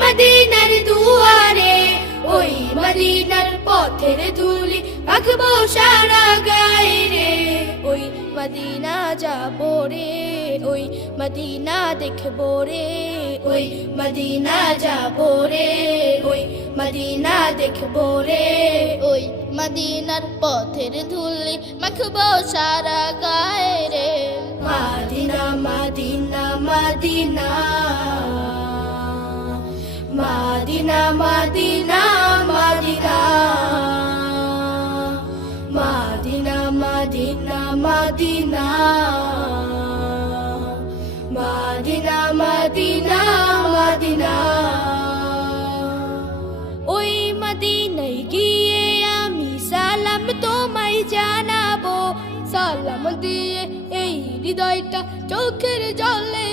মদিনার দুয়ারে, ওই মদিনার পথের ধুলি মাখবো সারা গায়ে রে। ওই মদিনা যাবো রে, ওই মদিনা দেখবো রে, ওই মদিনা যাবো রে, ওই মদিনা দেখবো রে। ওই মদিনার পথের ধুলি মাখবো সারা গায়ে রে। মদিনা মদিনা মদিনা, মদিনা মদিনা মদিনা, মদিনা মদিনা মদিনা, মদিনা মদিনা মদিনা। ওই মদিনায় গিয়ে আমি সালাম তোমায় জানাবো, সালাম দিয়ে এই হৃদয়টা চোখের জলে